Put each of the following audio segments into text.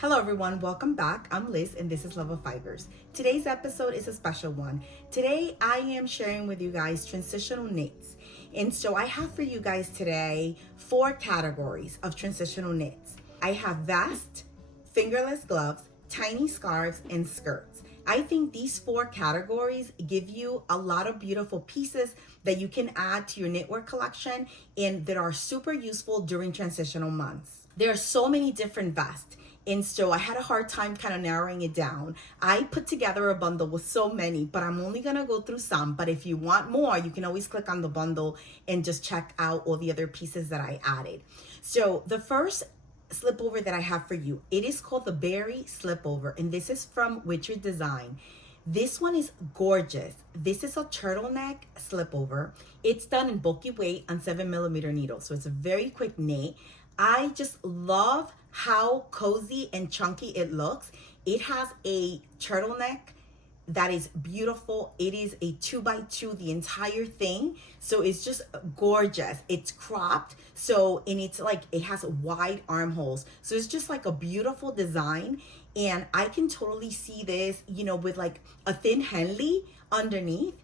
Hello everyone, welcome back. I'm Liz and this is Slipovers. Today's episode is a special one. Today I am sharing with you guys transitional knits. And so I have for you guys today 4 categories of transitional knits. I have vest, fingerless gloves, tiny scarves, and skirts. I think these 4 categories give you a lot of beautiful pieces that you can add to your knitwear collection and that are super useful during transitional months. There are so many different vests. And so I had a hard time kind of narrowing it down. I put together a bundle with so many, but I'm only gonna go through some. But if you want more, you can always click on the bundle and just check out all the other pieces that I added. So the first slipover that I have for you, it is called the Berry Slipover, and this is from Witcher Design. This one is gorgeous. This is a turtleneck slipover. It's done in bulky weight on 7mm needles, so it's a very quick knit. I just love how cozy and chunky it looks. It has a turtleneck that is beautiful. It is a 2x2, the entire thing. So it's just gorgeous. It's cropped. So, and it's like, it has wide armholes. So it's just like a beautiful design. And I can totally see this, you know, with like a thin Henley underneath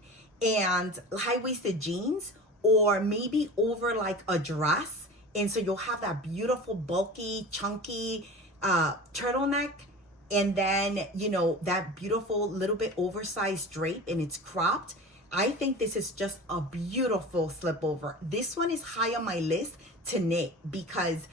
and high-waisted jeans, or maybe over like a dress. And so you'll have that beautiful, bulky, chunky turtleneck. And then, you know, that beautiful little bit oversized drape, and it's cropped. I think this is just a beautiful slipover. This one is high on my list to knit because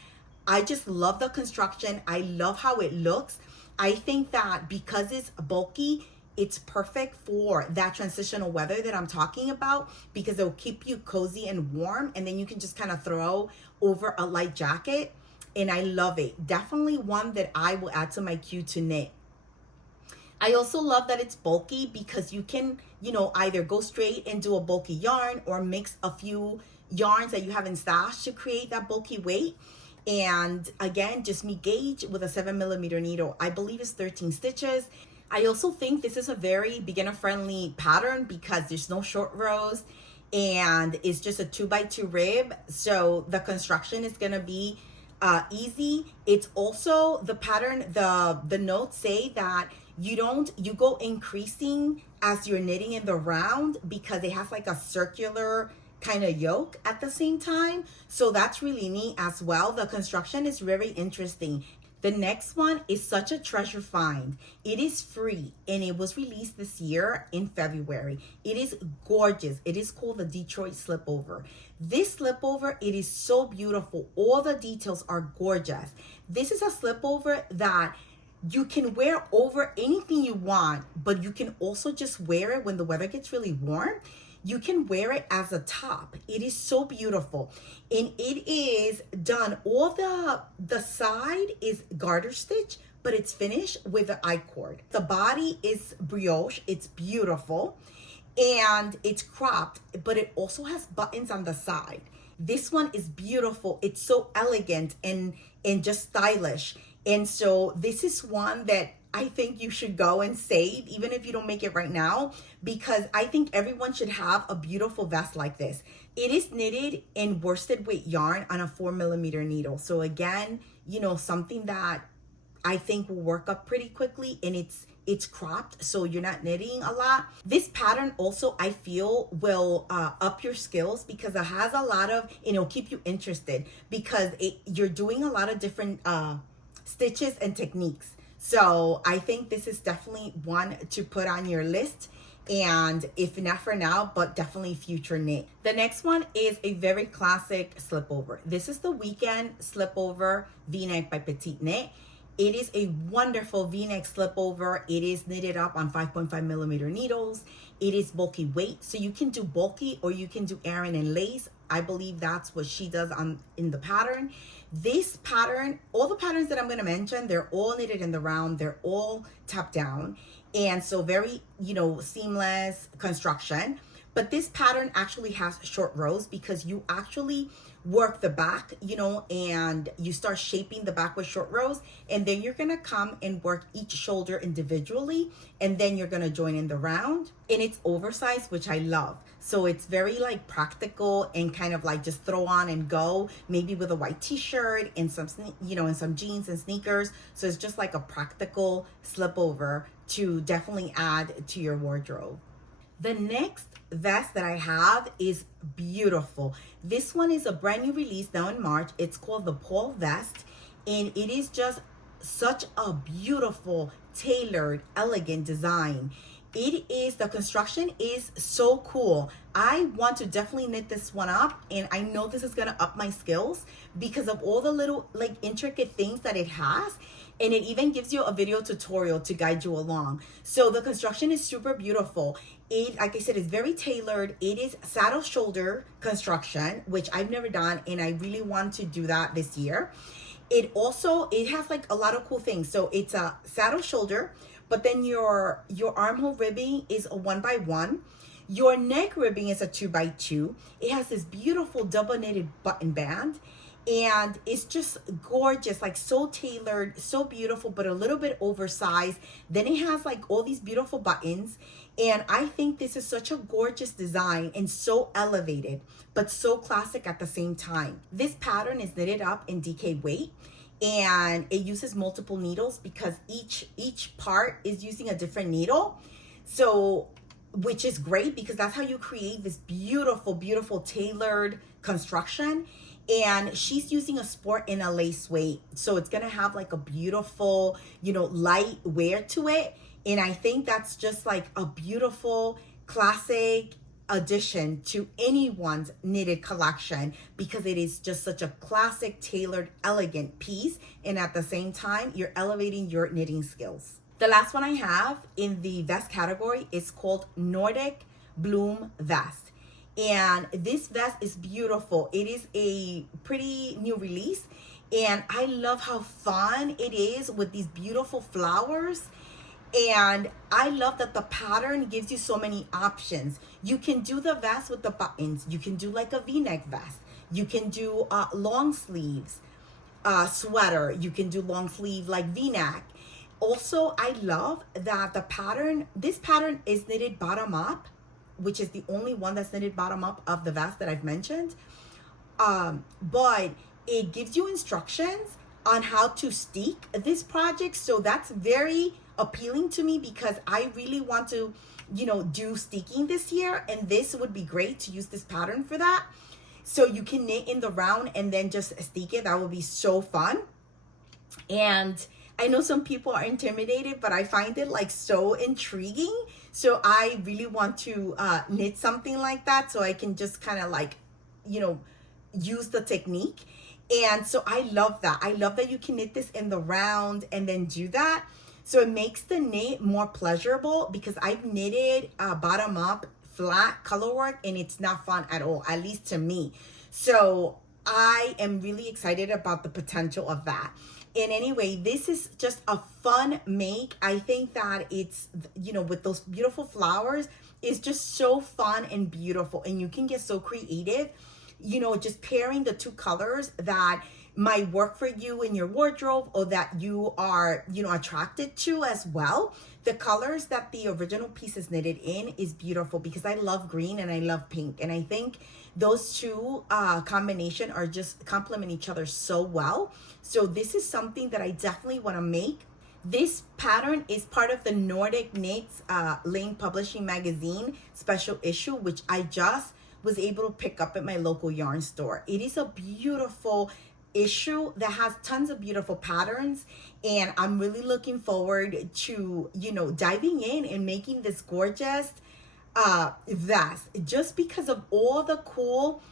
I just love the construction. I love how it looks. I think that because it's bulky, it's perfect for that transitional weather that I'm talking about, because it'll keep you cozy and warm, and then you can just kind of throw over a light jacket. And I love it. Definitely one that I will add to my queue to knit. I also love that it's bulky because you can, you know, either go straight and do a bulky yarn or mix a few yarns that you have in stash to create that bulky weight. And again, just me gauge with a 7mm needle. I believe it's 13 stitches. I also think this is a very beginner friendly pattern because there's no short rows and it's just a 2x2 rib. So the construction is gonna be easy. It's also the pattern, the notes say that you go increasing as you're knitting in the round because it has like a circular kind of yoke at the same time. So that's really neat as well. The construction is very interesting. The next one is such a treasure find. It is free and it was released this year in February. It is gorgeous. It is called the Detroit Slipover. This slipover, it is so beautiful. All the details are gorgeous. This is a slipover that you can wear over anything you want, but you can also just wear it when the weather gets really warm. You can wear it as a top. It is so beautiful. And it is done, all the side is garter stitch, but it's finished with an I-cord. The body is brioche, it's beautiful. And it's cropped, but it also has buttons on the side. This one is beautiful. It's so elegant and just stylish. And so this is one that I think you should go and save, even if you don't make it right now, because I think everyone should have a beautiful vest like this. It is knitted in worsted weight yarn on a 4mm needle. So again, you know, something that I think will work up pretty quickly, and it's cropped, so you're not knitting a lot. This pattern also, I feel, will up your skills because it has a lot of, it'll keep you interested because you're doing a lot of different stitches and techniques. So I think this is definitely one to put on your list, and if not for now, but definitely future knit. The next one is a very classic slipover. This is the Weekend Slipover V-neck by Petite Knit. It is a wonderful V-neck slipover. It is knitted up on 5.5mm needles. It is bulky weight, so you can do bulky or you can do Aran and lace. I believe that's what she does in the pattern. This pattern, all the patterns that I'm going to mention, they're all knitted in the round. They're all tapped down, and so very, you know, seamless construction. But this pattern actually has short rows because you actually work the back, you know, and you start shaping the back with short rows, and then you're gonna come and work each shoulder individually, and then you're gonna join in the round. And it's oversized, which I love. So it's very like practical and kind of like just throw on and go, maybe with a white t-shirt and some, you know, and some jeans and sneakers. So it's just like a practical slip over to definitely add to your wardrobe. The next vest that I have is beautiful. This one is a brand new release now in March. It's called the Paul Vest, and it is just such a beautiful, tailored, elegant design. It is, the construction is so cool. I want to definitely knit this one up, and I know this is gonna up my skills because of all the little like intricate things that it has. And it even gives you a video tutorial to guide you along. So the construction is super beautiful. It, like I said, is very tailored. It is saddle shoulder construction, which I've never done, and I really want to do that this year. It also, it has like a lot of cool things. So it's a saddle shoulder, but then your armhole ribbing is a 1x1. Your neck ribbing is a 2x2. It has this beautiful double knitted button band, and it's just gorgeous, like so tailored, so beautiful, but a little bit oversized. Then it has like all these beautiful buttons, and I think this is such a gorgeous design and so elevated, but so classic at the same time. This pattern is knitted up in DK weight, and it uses multiple needles because each part is using a different needle. So, which is great because that's how you create this beautiful, beautiful tailored construction. And she's using a sport in a lace weight, so it's gonna have like a beautiful, you know, light wear to it. And I think that's just like a beautiful classic addition to anyone's knitted collection because it is just such a classic, tailored, elegant piece, and at the same time you're elevating your knitting skills. The last one I have in the vest category is called Nordic Bloom Vest. And this vest is beautiful. It is a pretty new release, and I love how fun it is with these beautiful flowers. And I love that the pattern gives you so many options. You can do the vest with the buttons. You can do like a v-neck vest. You can do long sleeves sweater. You can do long sleeve like v-neck. Also, I love that the pattern, this pattern is knitted bottom up, which is the only one that's knitted bottom up of the vest that I've mentioned. But it gives you instructions on how to steek this project. So that's very appealing to me because I really want to, you know, do steeking this year. And this would be great to use this pattern for that. So you can knit in the round and then just steek it. That would be so fun. And I know some people are intimidated, but I find it like so intriguing. So I really want to knit something like that so I can just kind of like, you know, use the technique. And so I love that. I love that you can knit this in the round and then do that. So it makes the knit more pleasurable because I've knitted bottom up flat color work and it's not fun at all, at least to me. So I am really excited about the potential of that. And anyway, this is just a fun make. I think that it's, you know, with those beautiful flowers, it's just so fun and beautiful. And you can get so creative, you know, just pairing the two colors that might work for you in your wardrobe or that you are, you know, attracted to as well. The colors that the original piece is knitted in is beautiful because I love green and I love pink. And I think those two combination are just complement each other so well. So this is something that I definitely want to make. This pattern is part of the Nordic Knits Lane Publishing Magazine special issue, which I just was able to pick up at my local yarn store. It is a beautiful issue that has tons of beautiful patterns, and I'm really looking forward to, you know, diving in and making this gorgeous vest just because of all the cool,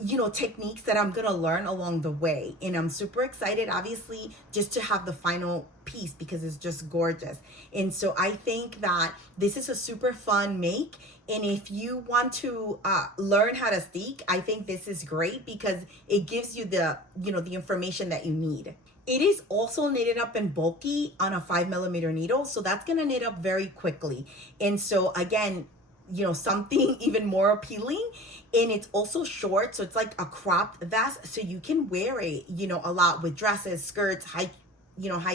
you know, techniques that I'm gonna learn along the way. And I'm super excited, obviously, just to have the final piece because it's just gorgeous. And so I think that this is a super fun make. And if you want to learn how to steek, I think this is great because it gives you the, you know, the information that you need. It is also knitted up in bulky on a 5mm needle, so that's gonna knit up very quickly. And so again, something even more appealing. And it's also short, so it's like a cropped vest, so you can wear it a lot with dresses, skirts, high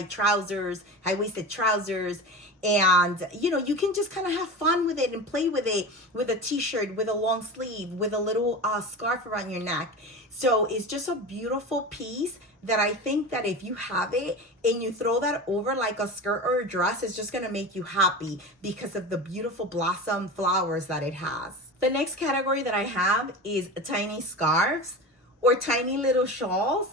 trousers, high-waisted trousers. And you can just kind of have fun with it and play with it with a t-shirt, with a long sleeve, with a little scarf around your neck. So it's just a beautiful piece that I think that if you have it and you throw that over like a skirt or a dress, it's just gonna make you happy because of the beautiful blossom flowers that it has. The next category that I have is tiny scarves or tiny little shawls.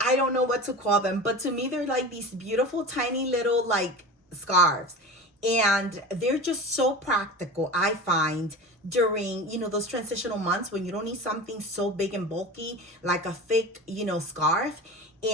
I don't know what to call them, but to me, they're like these beautiful, tiny little like scarves. And they're just so practical, I find, during, those transitional months when you don't need something so big and bulky, like a thick, scarf.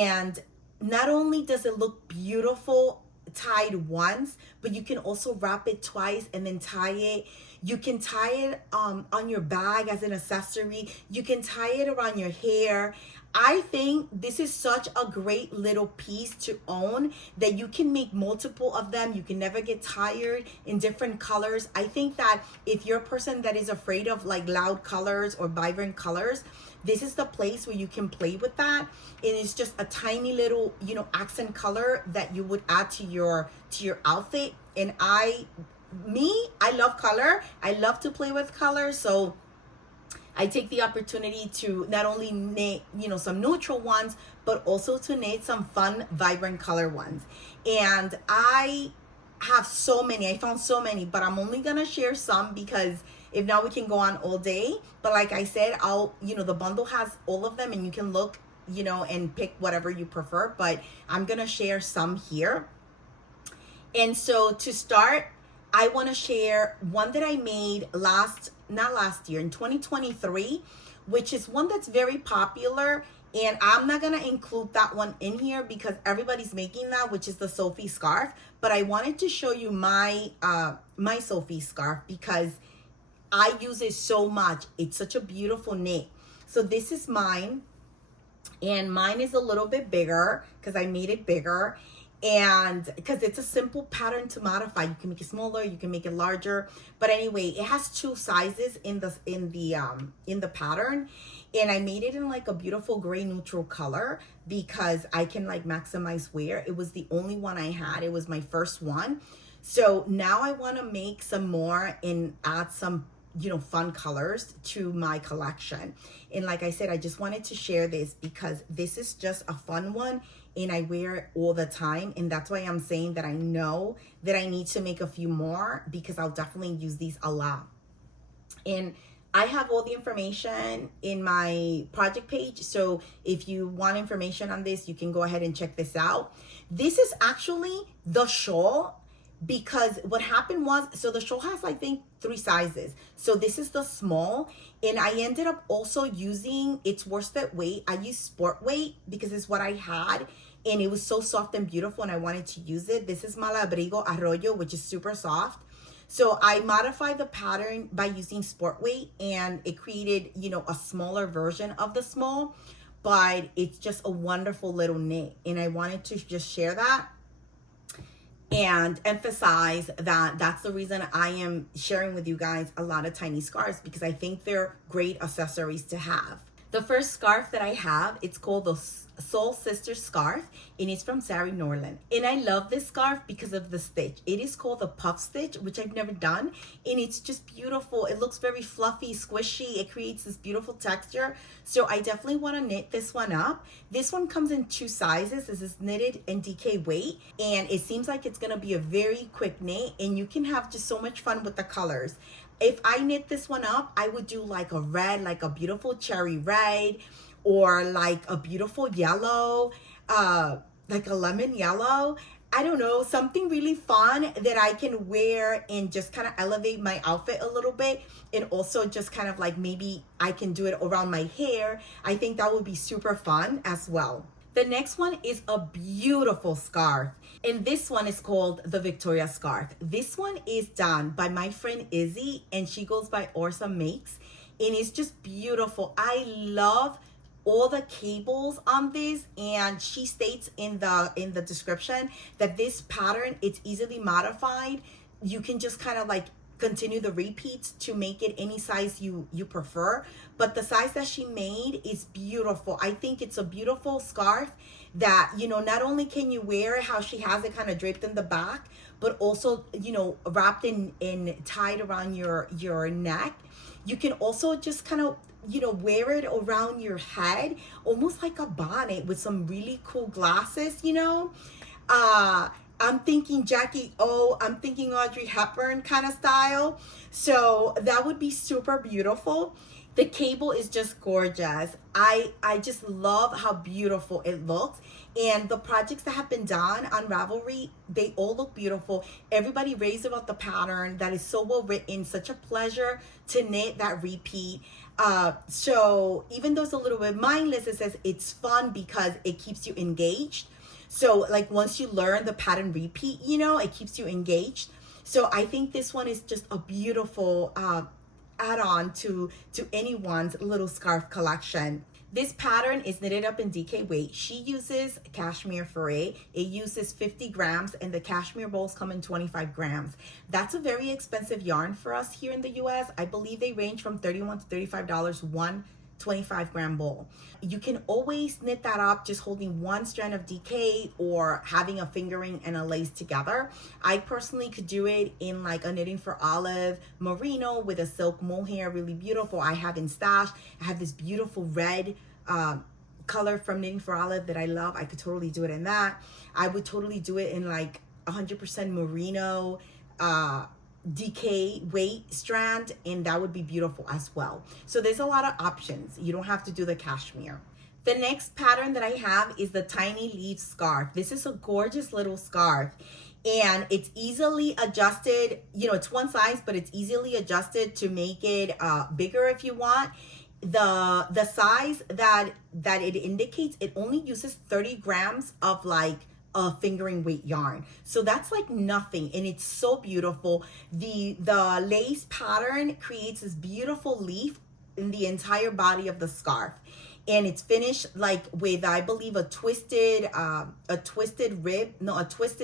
And not only does it look beautiful tied once, but you can also wrap it twice and then tie it. You can tie it on your bag as an accessory. You can tie it around your hair. I think this is such a great little piece to own that you can make multiple of them. You can never get tired in different colors. I think that if you're a person that is afraid of like loud colors or vibrant colors, this is the place where you can play with that. And it's just a tiny little, accent color that you would add to your outfit. And I love color. I love to play with color. So I take the opportunity to not only knit, some neutral ones, but also to knit some fun, vibrant color ones. And I have so many. I found so many, but I'm only going to share some because if not, we can go on all day. But like I said, the bundle has all of them and you can look, and pick whatever you prefer. But I'm going to share some here. And so to start, I want to share one that I made not last year, in 2023, which is one that's very popular. And I'm not going to include that one in here because everybody's making that, which is the Sophie scarf. But I wanted to show you my Sophie scarf because I use it so much. It's such a beautiful knit. So this is mine. And mine is a little bit bigger because I made it bigger. And because it's a simple pattern to modify, you can make it smaller, you can make it larger. But anyway, it has two sizes in the pattern, and I made it in like a beautiful gray neutral color because I can like maximize wear. It was the only one I had. It was my first one. So now I want to make some more and add some fun colors to my collection. And like I said, I just wanted to share this because this is just a fun one and I wear it all the time. And that's why I'm saying that I know that I need to make a few more because I'll definitely use these a lot. And I have all the information in my project page. So if you want information on this, you can go ahead and check this out. This is actually the shawl because what happened was, so the shawl has, I think, 3 sizes. So this is the small, and I ended up also using its worsted weight. I used sport weight because it's what I had, and it was so soft and beautiful, and I wanted to use it. This is Malabrigo Arroyo, which is super soft. So I modified the pattern by using sport weight, and it created, a smaller version of the small, but it's just a wonderful little knit, and I wanted to just share that and emphasize that that's the reason I am sharing with you guys a lot of tiny scarves because I think they're great accessories to have. The first scarf that I have, it's called the Soul Sister scarf, and it's from Sari Norland. And I love this scarf because of the stitch. It is called the puff stitch, which I've never done, and it's just beautiful. It looks very fluffy, squishy. It creates this beautiful texture. So I definitely want to knit this one up. This one comes in 2 sizes. This is knitted and DK weight, and it seems like it's going to be a very quick knit, and you can have just so much fun with the colors. If I knit this one up, I would do like a red, like a beautiful cherry red, or like a beautiful yellow, like a lemon yellow. I don't know, something really fun that I can wear and just kind of elevate my outfit a little bit. And also just kind of like maybe I can do it around my hair. I think that would be super fun as well. The next one is a beautiful scarf. And this one is called the Victoria scarf. This one is done by my friend Izzy, and she goes by Orsa Makes. And it's just beautiful. I love all the cables on this, and she states in the description that this pattern, it's easily modified. You can just kind of like continue the repeats to make it any size you prefer. But the size that she made is beautiful. I think it's a beautiful scarf that, you know, not only can you wear it how she has it kind of draped in the back, but also, you know, wrapped in tied around your neck. You can also just kind of, you know, wear it around your head, almost like a bonnet with some really cool glasses, you know. I'm thinking Jackie O, I'm thinking Audrey Hepburn kind of style. So that would be super beautiful. The cable is just gorgeous. I just love how beautiful it looks. And the projects that have been done on Ravelry, they all look beautiful. Everybody raves about the pattern. That is so well written. Such a pleasure to knit that repeat. So even though it's a little bit mindless, it says it's fun because it keeps you engaged. So like once you learn the pattern repeat, you know, it keeps you engaged. So I think this one is just a beautiful add-on to anyone's little scarf collection. This pattern is knitted up in DK weight. She uses cashmere foray. It uses 50 grams and the cashmere bowls come in 25 grams. That's a very expensive yarn for us here in the US. I believe they range from $31 to $35 one 25 gram bowl. You can always knit that up just holding one strand of DK or having a fingering and a lace together. I personally could do it in like a Knitting for Olive merino with a silk mohair, really beautiful. I have in stash. I have this beautiful red color from Knitting for Olive that I love. I could totally do it in that. I would totally do it in like 100% merino DK weight strand, and that would be beautiful as well. So there's a lot of options. You don't have to do the cashmere. The next pattern that I have is the tiny leaf scarf. This is a gorgeous little scarf and it's easily adjusted. You know, it's one size, but it's easily adjusted to make it bigger if you want. The size that it indicates, it only uses 30 grams of like a fingering weight yarn. So that's like nothing, and it's so beautiful. The lace pattern creates this beautiful leaf in the entire body of the scarf, and it's finished like with, I believe, a twisted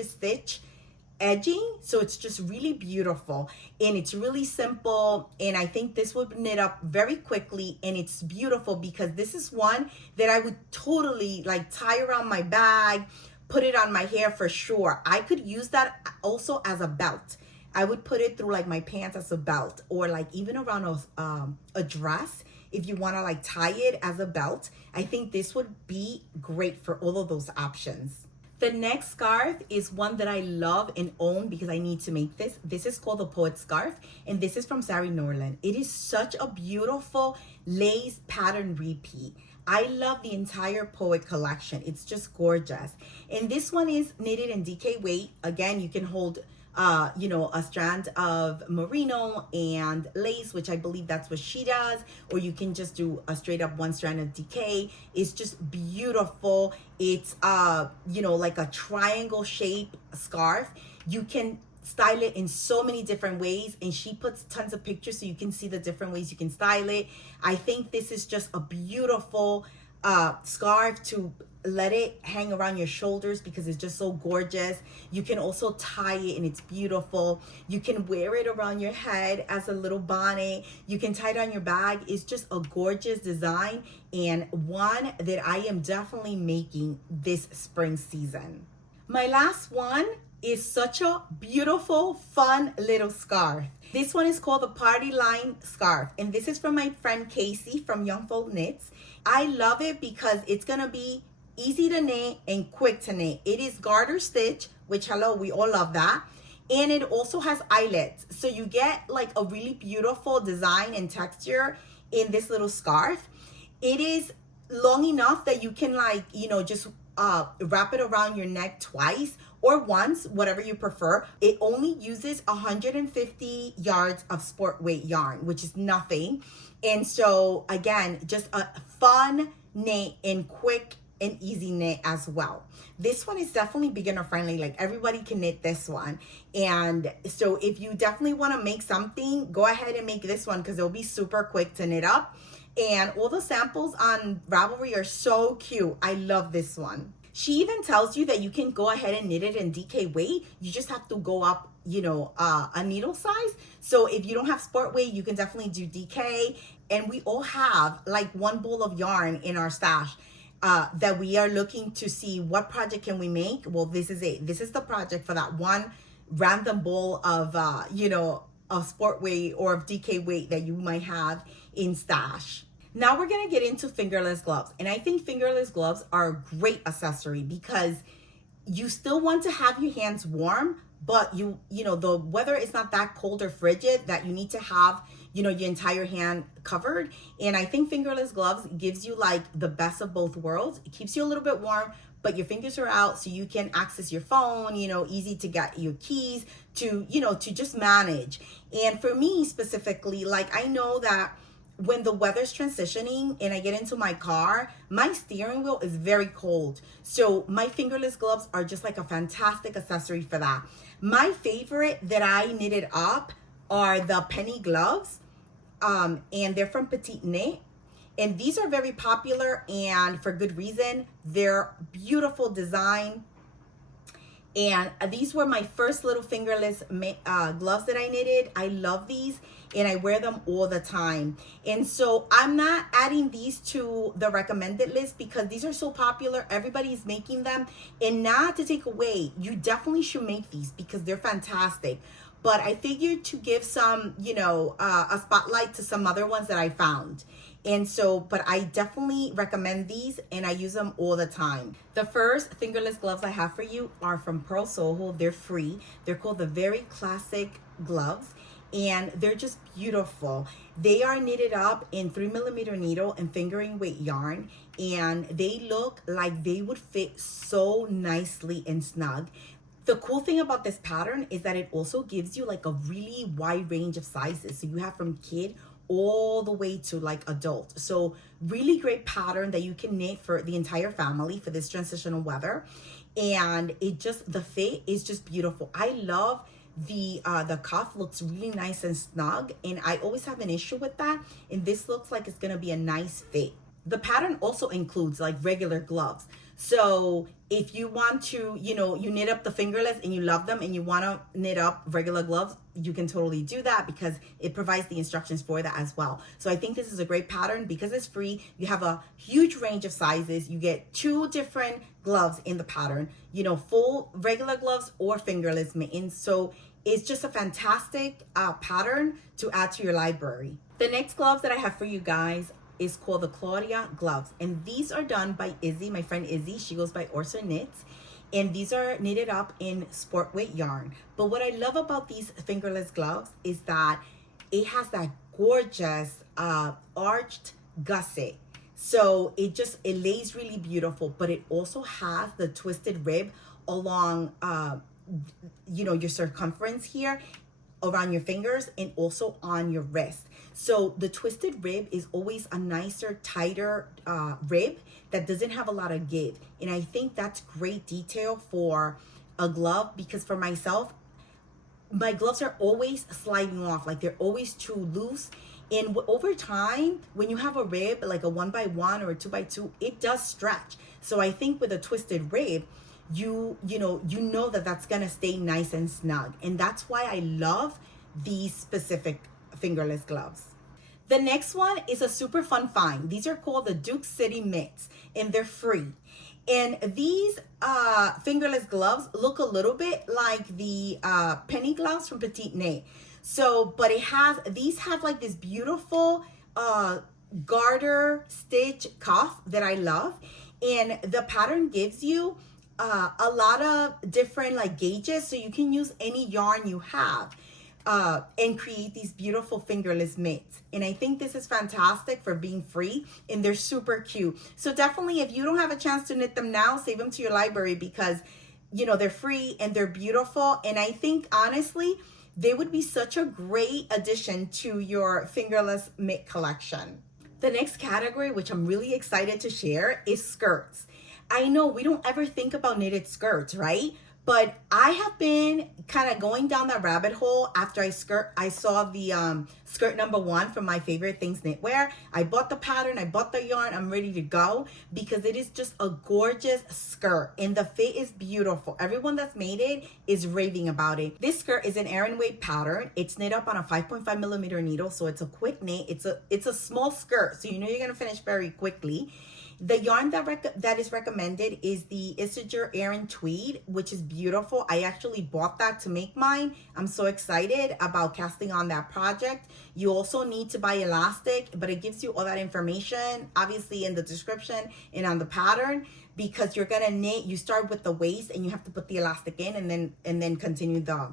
stitch edging. So it's just really beautiful, and it's really simple, and I think this would knit up very quickly. And it's beautiful because this is one that I would totally like tie around my bag, put it on my hair for sure. I could use that also as a belt. I would put it through like my pants as a belt, or like even around a dress if you want to like tie it as a belt. I think this would be great for all of those options. The next scarf is one that I love and own because I need to make this. This is called the Poet Scarf, and this is from Sari Norland. It is such a beautiful lace pattern repeat. I love the entire Poet collection. It's just gorgeous. And this one is knitted in DK weight. Again, you can hold, you know, a strand of merino and lace, which I believe that's what she does. Or you can just do a straight up one strand of DK. It's just beautiful. It's, you know, like a triangle shape scarf. You can style it in so many different ways, and she puts tons of pictures so you can see the different ways you can style it. I think this is just a beautiful scarf to let it hang around your shoulders because it's just so gorgeous. You can also tie it and it's beautiful. You can wear it around your head as a little bonnet. You can tie it on your bag. It's just a gorgeous design, and one that I am definitely making this spring season. My last one is such a beautiful, fun little scarf. This one is called the Party Line Scarf, and this is from my friend Kaci from Youngfold Knits. I love it because it's gonna be easy to knit and quick to knit. It is garter stitch, which hello, we all love that. And it also has eyelets. So you get like a really beautiful design and texture in this little scarf. It is long enough that you can like, you know, just wrap it around your neck twice or once, whatever you prefer. It only uses 150 yards of sport weight yarn, which is nothing. And so again, just a fun knit and quick and easy knit as well. This one is definitely beginner friendly. Like everybody can knit this one. And so if you definitely want to make something, go ahead and make this one because it'll be super quick to knit up. And all the samples on Ravelry are so cute. I love this one. She even tells you that you can go ahead and knit it in DK weight. You just have to go up, a needle size. So if you don't have sport weight, you can definitely do DK. And we all have like one bowl of yarn in our stash that we are looking to see what project can we make. Well, this is it. This is the project for that one random bowl of, of sport weight or of DK weight that you might have in stash. Now we're gonna get into fingerless gloves. And I think fingerless gloves are a great accessory because you still want to have your hands warm, but the weather is not that cold or frigid that you need to have, your entire hand covered. And I think fingerless gloves gives you like the best of both worlds. It keeps you a little bit warm, but your fingers are out so you can access your phone, easy to get your keys to just manage. And for me specifically, like I know that when the weather's transitioning and I get into my car, my steering wheel is very cold. So my fingerless gloves are just like a fantastic accessory for that. My favorite that I knitted up are the penny gloves, and they're from Petite Knit. And these are very popular and for good reason. They're beautiful design. And these were my first little fingerless gloves that I knitted. I love these and I wear them all the time. And so I'm not adding these to the recommended list because these are so popular. Everybody's making them. And not to take away, you definitely should make these because they're fantastic. But I figured to give some, a spotlight to some other ones that I found. And so, but I definitely recommend these and I use them all the time. The first fingerless gloves I have for you are from Pearl Soho. They're free. They're called the Very Classic Gloves and they're just beautiful. They are knitted up in 3mm needle and fingering weight yarn and they look like they would fit so nicely and snug. The cool thing about this pattern is that it also gives you like a really wide range of sizes. So you have from kid all the way to like adult. So really great pattern that you can knit for the entire family for this transitional weather. And the fit is just beautiful. I love the cuff looks really nice and snug. And I always have an issue with that. And this looks like it's gonna be a nice fit. The pattern also includes like regular gloves. So if you want to, you knit up the fingerless and you love them and you want to knit up regular gloves, you can totally do that because it provides the instructions for that as well. So I think this is a great pattern because it's free. You have a huge range of sizes. You get 2 different gloves in the pattern, full regular gloves or fingerless mittens. So it's just a fantastic pattern to add to your library. The next gloves that I have for you guys is called the Claudia gloves, and these are done by Izzy, my friend Izzy. She goes by Orsa Knits, and these are knitted up in sport weight yarn. But what I love about these fingerless gloves is that it has that gorgeous arched gusset. So it lays really beautiful, but it also has the twisted rib along your circumference here around your fingers and also on your wrist. So the twisted rib is always a nicer, tighter rib that doesn't have a lot of give. And I think that's great detail for a glove because for myself, my gloves are always sliding off. Like they're always too loose. And over time, when you have a rib, like a 1x1 or a 2x2, it does stretch. So I think with a twisted rib, you know that that's gonna stay nice and snug. And that's why I love these specific fingerless gloves. The next one is a super fun find. These are called the Duke City Mitts and they're free. And these fingerless gloves look a little bit like the penny gloves from Petite Knit. So, but these have like this beautiful garter stitch cuff that I love. And the pattern gives you a lot of different like gauges, so you can use any yarn you have and create these beautiful fingerless mitts. And I think this is fantastic for being free and they're super cute. So definitely if you don't have a chance to knit them now, save them to your library because they're free and they're beautiful. And I think honestly, they would be such a great addition to your fingerless mitt collection. The next category, which I'm really excited to share, is skirts. I know we don't ever think about knitted skirts, right? But I have been kind of going down that rabbit hole after I saw the skirt number 1 from My Favorite Things Knitwear. I bought the pattern, I bought the yarn, I'm ready to go because it is just a gorgeous skirt and the fit is beautiful. Everyone that's made it is raving about it. This skirt is an Aran weight pattern. It's knit up on a 5.5 millimeter needle, so it's a quick knit. It's a small skirt, so you know you're gonna finish very quickly. The yarn that is recommended is the Isager Aran Tweed, which is beautiful. I actually bought that to make mine. I'm so excited about casting on that project. You also need to buy elastic, but it gives you all that information, obviously in the description and on the pattern, because you're gonna knit. You start with the waist and you have to put the elastic in, and then continue the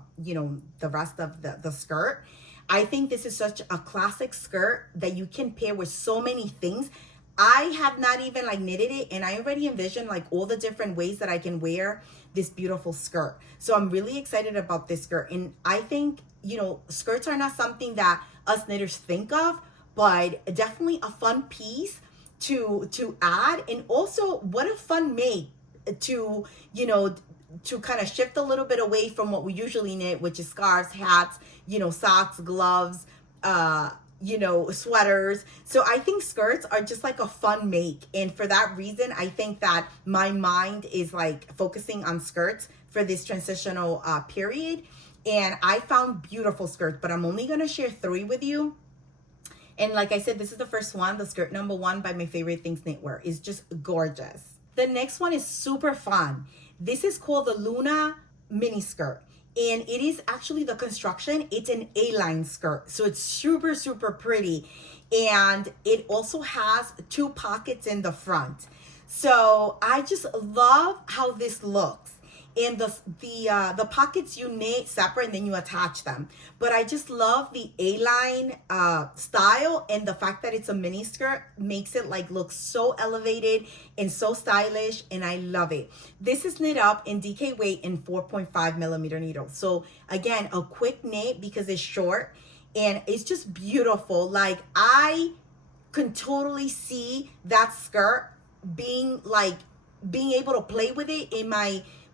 rest of the skirt. I think this is such a classic skirt that you can pair with so many things. I have not even like knitted it, and I already envision like all the different ways that I can wear this beautiful skirt. So I'm really excited about this skirt. And I think, you know, skirts are not something that us knitters think of, but definitely a fun piece to add. And also what a fun make to, you know, to kind of shift a little bit away from what we usually knit, which is scarves, hats, you know, socks, gloves, you know, sweaters. So I think skirts are just like a fun make. And for that reason, I think that my mind is like focusing on skirts for this transitional period. And I found beautiful skirts, but I'm only going to share 3 with you. And like I said, this is the first one. The skirt number 1 by My Favorite Things Knitwear is just gorgeous. The next one is super fun. This is called the Luna mini skirt. And it is actually the construction, it's an A-line skirt. So it's super, super pretty. And it also has 2 pockets in the front. So I just love how this looks. And the pockets you knit separate and then you attach them. But I just love the A-line style, and the fact that it's a mini skirt makes it like look so elevated and so stylish, and I love it. This is knit up in DK weight in 4.5 millimeter needle. So again, a quick knit because it's short and it's just beautiful. Like I can totally see that skirt being able to play with it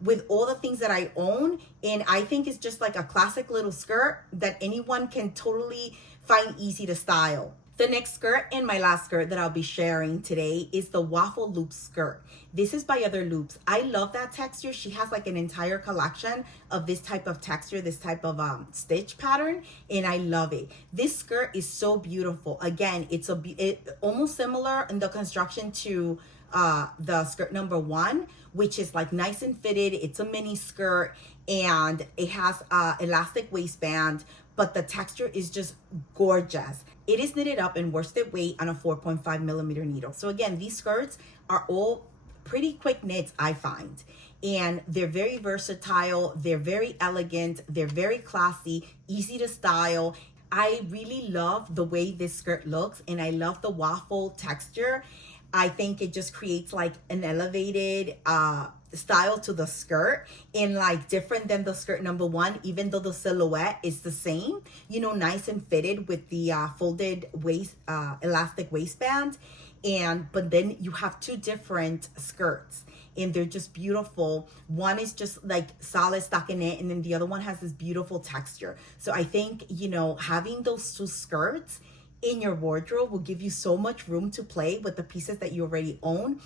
with all the things that I own. And I think it's just like a classic little skirt that anyone can totally find easy to style. The next skirt and my last skirt that I'll be sharing today is the waffle loop skirt. This is by Other Loops. I love that texture. She has like an entire collection of this type of texture, this type of stitch pattern, and I love it. This skirt is so beautiful. Again, it's almost similar in the construction to the skirt number 1, which is like nice and fitted. It's a mini skirt and it has elastic waistband, but the texture is just gorgeous. It is knitted up in worsted weight on a 4.5 millimeter needle. So again, these skirts are all pretty quick knits, I find. And they're very versatile, they're very elegant, they're very classy, easy to style. I really love the way this skirt looks, and I love the waffle texture. I think it just creates like an elevated style to the skirt, and like different than the skirt number 1, even though the silhouette is the same, you know, nice and fitted with the folded waist, elastic waistband. But then you have 2 different skirts and they're just beautiful. One is just like solid stockinette, and then the other one has this beautiful texture. So I think, you know, having those 2 skirts in your wardrobe will give you so much room to play with the pieces that you already own.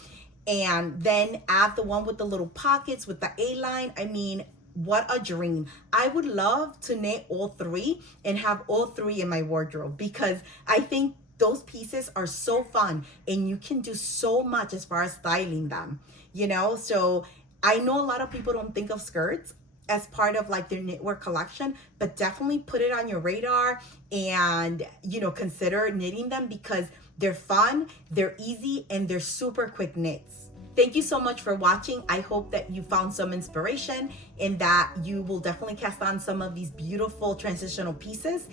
And then add the one with the little pockets with the A-line. I mean, what a dream. I would love to knit all 3 and have all 3 in my wardrobe, because I think those pieces are so fun and you can do so much as far as styling them, you know? So I know a lot of people don't think of skirts as part of like their knitwear collection, but definitely put it on your radar and, you know, consider knitting them, because they're fun, they're easy, and they're super quick knits. Thank you so much for watching. I hope that you found some inspiration and that you will definitely cast on some of these beautiful transitional pieces.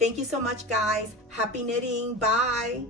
Thank you so much, guys. Happy knitting. Bye.